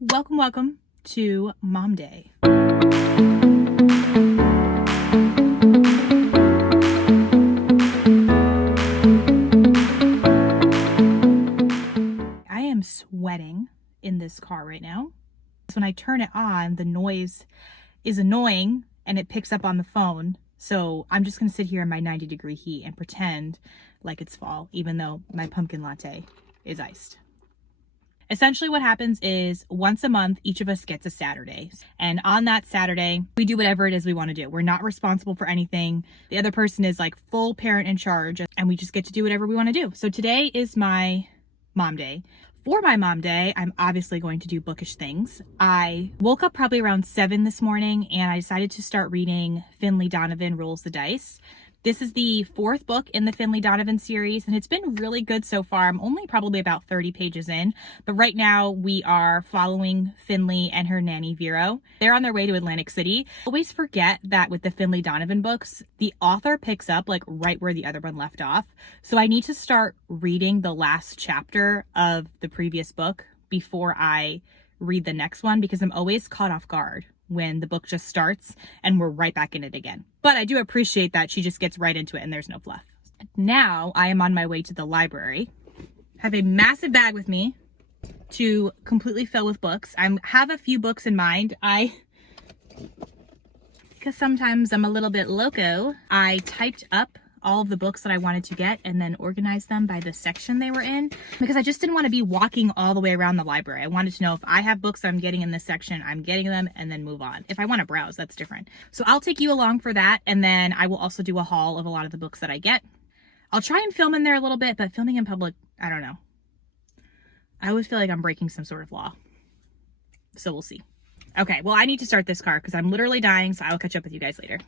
Welcome to Mom Day. I am sweating in this car right now. When I turn it on, the noise is annoying and it picks up on the phone. So I'm just gonna sit here in my 90-degree heat and pretend like it's fall, even though my pumpkin latte is iced. Essentially what happens is once a month, each of us gets a Saturday. And on that Saturday, we do whatever it is we want to do. We're not responsible for anything. The other person is like full parent in charge and we just get to do whatever we want to do. So today is my mom day. For my mom day, I'm obviously going to do bookish things. I woke up probably around 7 this morning and I decided to start reading Finlay Donovan Rolls the Dice. This is the 4th book in the Finlay Donovan series, and it's been really good so far. I'm only probably about 30 pages in, but right now we are following Finlay and her nanny Vero. They're on their way to Atlantic City. I always forget that with the Finlay Donovan books, the author picks up like right where the other one left off. So I need to start reading the last chapter of the previous book before I read the next one, because I'm always caught off guard when the book just starts and we're right back in it again. But I do appreciate that she just gets right into it and there's no fluff. Now I am on my way to the library. I have a massive bag with me to completely fill with books. I have a few books in mind. Because sometimes I'm a little bit loco, I typed up all of the books that I wanted to get and then organized them by the section they were in, because I just didn't want to be walking all the way around the library. I wanted to know if I have books I'm getting in this section, I'm getting them and then move on. If I want to browse, that's different. So I'll take you along for that, and then I will also do a haul of a lot of the books that I get. I'll try and film in there a little bit, but filming in public, I don't know. I always feel like I'm breaking some sort of law. So we'll see. Okay, well, I need to start this car because I'm literally dying, so I'll catch up with you guys later.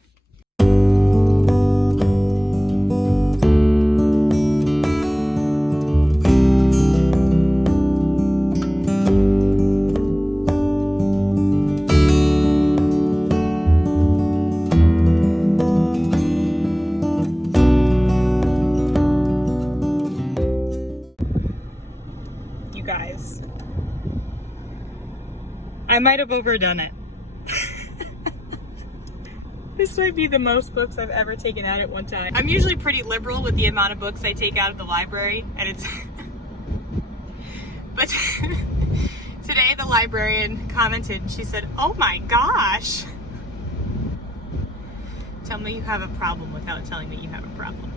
Guys, I might have overdone it. This might be the most books I've ever taken out at one time. I'm usually pretty liberal with the amount of books I take out of the library, and it's but today the librarian commented and she said, "Oh my gosh, tell me you have a problem without telling me you have a problem."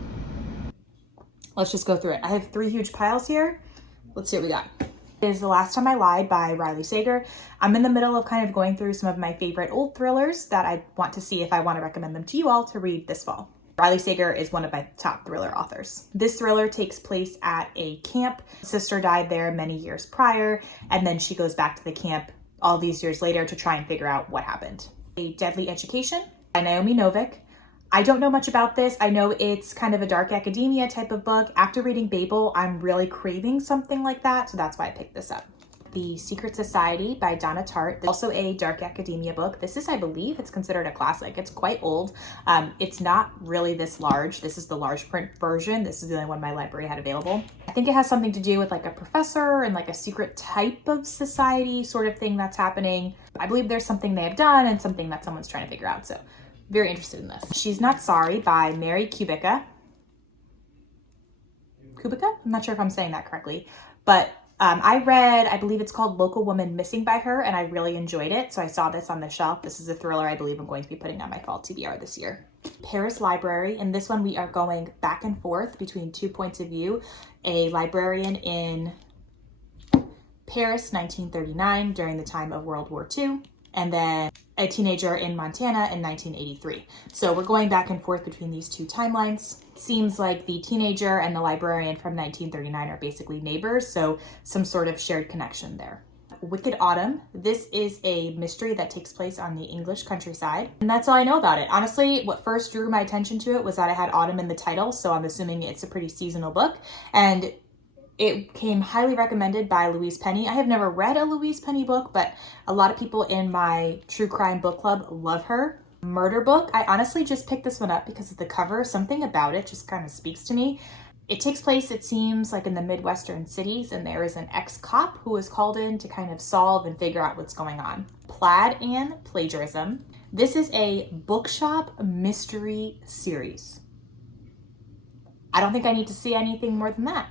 Let's just go through it. I have 3 huge piles here. Let's see what we got. It is The Last Time I Lied by Riley Sager. I'm in the middle of kind of going through some of my favorite old thrillers that I want to see if I want to recommend them to you all to read this fall. Riley Sager is one of my top thriller authors. This thriller takes place at a camp. Sister died there many years prior, and then she goes back to the camp all these years later to try and figure out what happened. A Deadly Education by Naomi Novik. I don't know much about this. I know it's kind of a dark academia type of book. After reading Babel, I'm really craving something like that, so that's why I picked this up. The Secret Society by Donna Tartt, also a dark academia book. This is, I believe, it's considered a classic. It's quite old. It's not really this large. This is the large print version. This is the only one my library had available. I think it has something to do with like a professor and like a secret type of society sort of thing that's happening. I believe there's something they have done and something that someone's trying to figure out, so very interested in this. She's Not Sorry by Mary Kubica. Kubica? I'm not sure if I'm saying that correctly, but I read, I believe it's called Local Woman Missing by her, and I really enjoyed it. So I saw this on the shelf. This is a thriller I believe I'm going to be putting on my fall TBR this year. Paris Library. In this one, we are going back and forth between 2 points of view. A librarian in Paris, 1939, during the time of World War II. And then a teenager in Montana in 1983. So we're going back and forth between these 2 timelines. It seems like the teenager and the librarian from 1939 are basically neighbors, so some sort of shared connection there. Wicked Autumn. This is a mystery that takes place on the English countryside. And that's all I know about it. Honestly, what first drew my attention to it was that it had autumn in the title, so I'm assuming it's a pretty seasonal book. And it came highly recommended by Louise Penny. I have never read a Louise Penny book, but a lot of people in my true crime book club love her. Murder book. I honestly just picked this one up because of the cover. Something about it just kind of speaks to me. It takes place, it seems, like in the Midwestern cities, and there is an ex-cop who is called in to kind of solve and figure out what's going on. Plaid and plagiarism. This is a bookshop mystery series. I don't think I need to see anything more than that.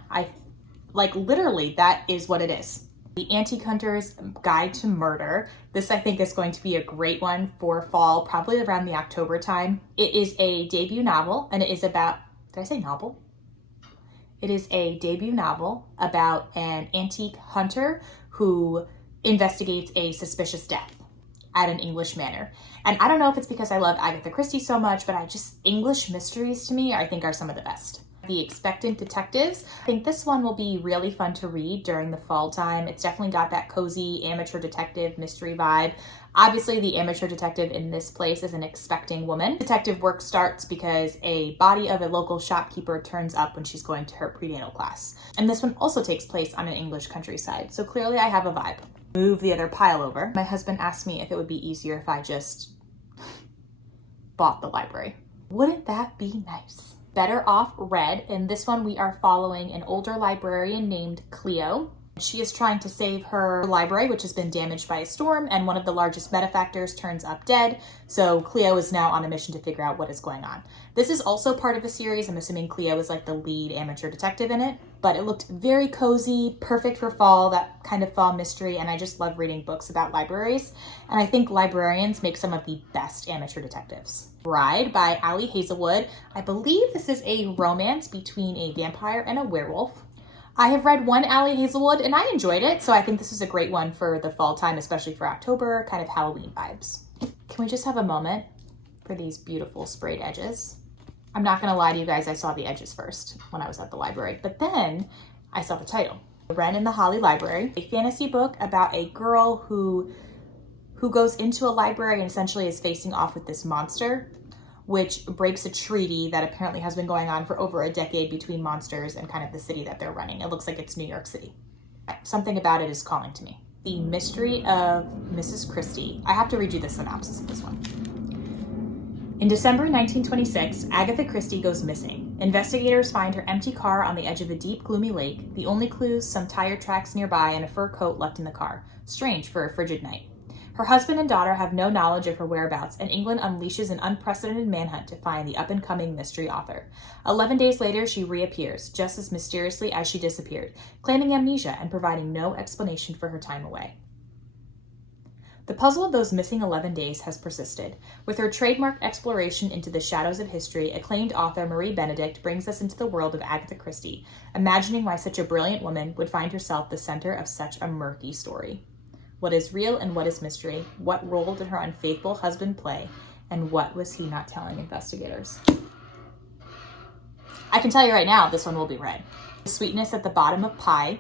Literally, that is what it is. The Antique Hunter's Guide to Murder. This, I think, is going to be a great one for fall, probably around the October time. It is a debut novel, and it is about, did I say novel? It is a debut novel about an antique hunter who investigates a suspicious death at an English manor. And I don't know if it's because I love Agatha Christie so much, but English mysteries to me, I think, are some of the best. The Expectant Detectives. I think this one will be really fun to read during the fall time. It's definitely got that cozy amateur detective mystery vibe. Obviously, the amateur detective in this place is an expecting woman. Detective work starts because a body of a local shopkeeper turns up when she's going to her prenatal class. And this one also takes place on an English countryside, so clearly I have a vibe. Move the other pile over. My husband asked me if it would be easier if I just bought the library. Wouldn't that be nice? Better Off Red. In this one, we are following an older librarian named Cleo. She is trying to save her library, which has been damaged by a storm, and one of the largest benefactors turns up dead. So Cleo is now on a mission to figure out what is going on. This is also part of a series. I'm assuming Cleo is like the lead amateur detective in it, but it looked very cozy, perfect for fall, that kind of fall mystery. And I just love reading books about libraries. And I think librarians make some of the best amateur detectives. Bride by Ali Hazelwood. I believe this is a romance between a vampire and a werewolf. I have read one Ali Hazelwood and I enjoyed it, so I think this is a great one for the fall time, especially for October, kind of Halloween vibes. Can we just have a moment for these beautiful sprayed edges? I'm not gonna lie to you guys, I saw the edges first when I was at the library, but then I saw the title. Wren in the Holly Library, a fantasy book about a girl who goes into a library and essentially is facing off with this monster, which breaks a treaty that apparently has been going on for over a decade between monsters and kind of the city that they're running. It looks like it's New York City. Something about it is calling to me. The Mystery of Mrs. Christie. I have to read you the synopsis of this one. In December 1926, Agatha Christie goes missing. Investigators find her empty car on the edge of a deep, gloomy lake. The only clues, some tire tracks nearby and a fur coat left in the car. Strange for a frigid night. Her husband and daughter have no knowledge of her whereabouts, and England unleashes an unprecedented manhunt to find the up-and-coming mystery author. 11 days later, she reappears, just as mysteriously as she disappeared, claiming amnesia and providing no explanation for her time away. The puzzle of those missing 11 days has persisted. With her trademark exploration into the shadows of history, acclaimed author Marie Benedict brings us into the world of Agatha Christie, imagining why such a brilliant woman would find herself the center of such a murky story. What is real and what is mystery? What role did her unfaithful husband play? And what was he not telling investigators? I can tell you right now, this one will be read. The Sweetness at the Bottom of Pie.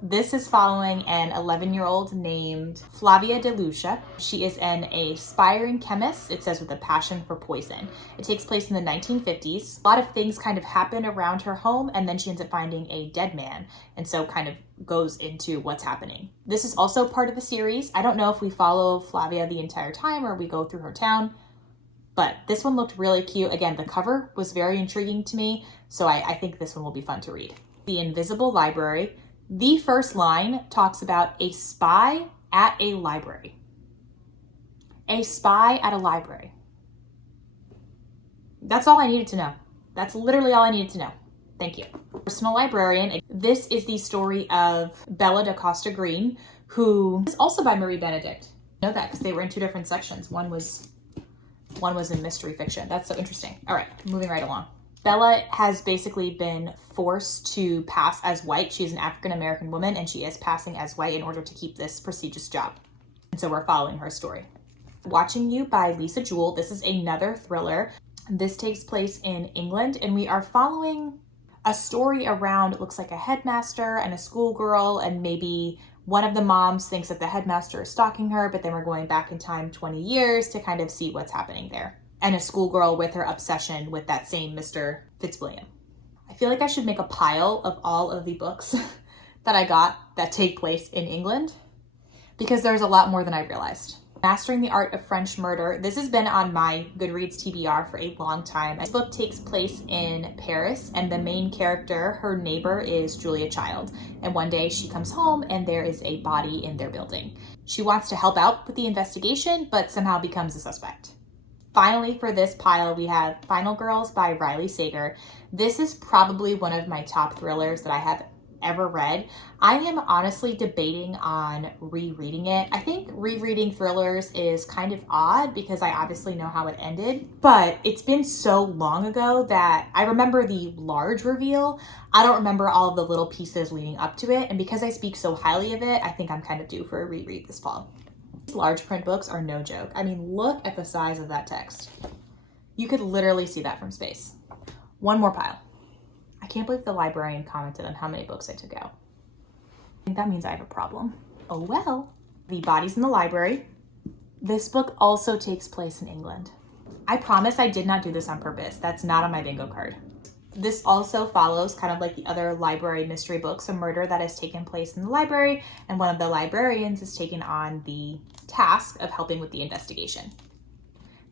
This is following an 11-year-old named Flavia De Lucia. She is an aspiring chemist, it says, with a passion for poison. It takes place in the 1950s. A lot of things kind of happen around her home, and then she ends up finding a dead man, and so kind of goes into what's happening. This is also part of a series. I don't know if we follow Flavia the entire time or we go through her town, but this one looked really cute. Again, the cover was very intriguing to me, so I think this one will be fun to read. The Invisible Library. The first line talks about a spy at a library. A spy at a library. That's all I needed to know. That's literally all I needed to know. Thank you. Personal Librarian. This is the story of Bella DaCosta Green, who is also by Marie Benedict. I know that because they were in two different sections. One was in mystery fiction. That's so interesting. All right, moving right along. Bella has basically been forced to pass as white. She's an African-American woman, and she is passing as white in order to keep this prestigious job. And so we're following her story. Watching You by Lisa Jewell. This is another thriller. This takes place in England, and we are following a story around, it looks like a headmaster and a schoolgirl, and maybe one of the moms thinks that the headmaster is stalking her, but then we're going back in time 20 years to kind of see what's happening there. And a schoolgirl with her obsession with that same Mr. Fitzwilliam. I feel like I should make a pile of all of the books that I got that take place in England, because there's a lot more than I realized. Mastering the Art of French Murder. This has been on my Goodreads TBR for a long time. This book takes place in Paris, and the main character, her neighbor, is Julia Child. And one day she comes home and there is a body in their building. She wants to help out with the investigation, but somehow becomes a suspect. Finally, for this pile, we have Final Girls by Riley Sager. This is probably one of my top thrillers that I have ever read. I am honestly debating on rereading it. I think rereading thrillers is kind of odd because I obviously know how it ended, but it's been so long ago that I remember the large reveal. I don't remember all of the little pieces leading up to it, and because I speak so highly of it, I think I'm kind of due for a reread this fall. These large print books are no joke. I mean, look at the size of that text. You could literally see that from space. One more pile. I can't believe the librarian commented on how many books I took out. I think that means I have a problem. Oh well. The Bodies in the Library. This book also takes place in England. I promise I did not do this on purpose. That's not on my bingo card. This also follows, kind of like the other library mystery books, a murder that has taken place in the library, and one of the librarians is taken on the task of helping with the investigation.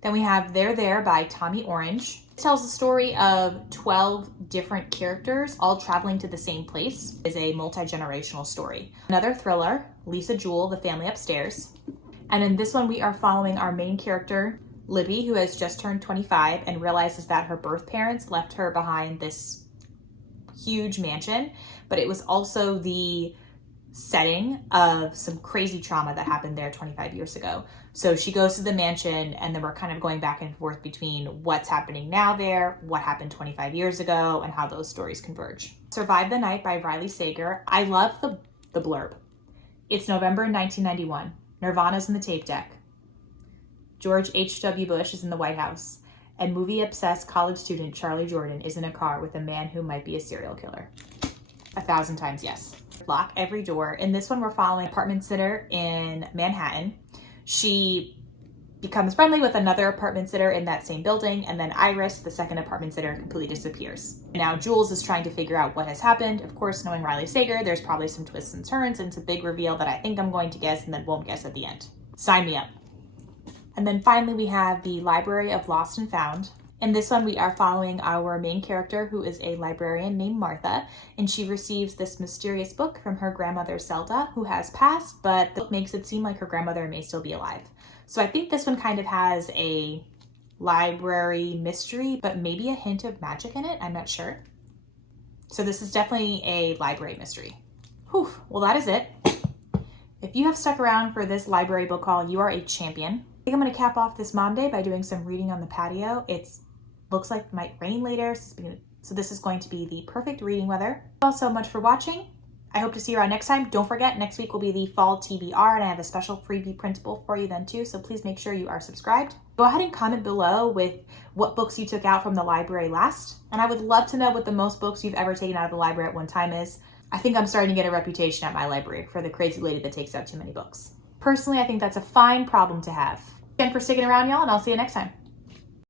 Then we have There by Tommy Orange. It tells the story of 12 different characters all traveling to the same place. It is a multi-generational story. Another thriller, Lisa Jewell, The Family Upstairs. And in this one, we are following our main character, Libby, who has just turned 25 and realizes that her birth parents left her behind this huge mansion, but it was also the setting of some crazy trauma that happened there 25 years ago. So she goes to the mansion, and then we're kind of going back and forth between what's happening now there, what happened 25 years ago, and how those stories converge. Survive the Night by Riley Sager. I love the blurb. It's November 1991. Nirvana's in the tape deck. George H.W. Bush is in the White House, and movie-obsessed college student Charlie Jordan is in a car with a man who might be a serial killer. 1,000 times yes. Lock every door. In this one, we're following an apartment sitter in Manhattan. She becomes friendly with another apartment sitter in that same building, and then Iris, the second apartment sitter, completely disappears. Now Jules is trying to figure out what has happened. Of course, knowing Riley Sager, there's probably some twists and turns, and it's a big reveal that I think I'm going to guess and then won't guess at the end. Sign me up. And then finally, we have The Library of Lost and Found. In this one, we are following our main character, who is a librarian named Martha, and she receives this mysterious book from her grandmother, Zelda, who has passed, but the book makes it seem like her grandmother may still be alive. So I think this one kind of has a library mystery, but maybe a hint of magic in it. I'm not sure. So this is definitely a library mystery. Whew, well, that is it. If you have stuck around for this library book haul, you are a champion. I think I'm going to cap off this mom day by doing some reading on the patio. Looks like it might rain later, so this is going to be the perfect reading weather. Thank you all so much for watching. I hope to see you around next time. Don't forget, next week will be the fall TBR, and I have a special freebie printable for you then too, so please make sure you are subscribed. Go ahead and comment below with what books you took out from the library last, and I would love to know what the most books you've ever taken out of the library at one time is. I think I'm starting to get a reputation at my library for the crazy lady that takes out too many books. Personally, I think that's a fine problem to have. Thanks again for sticking around, y'all, and I'll see you next time.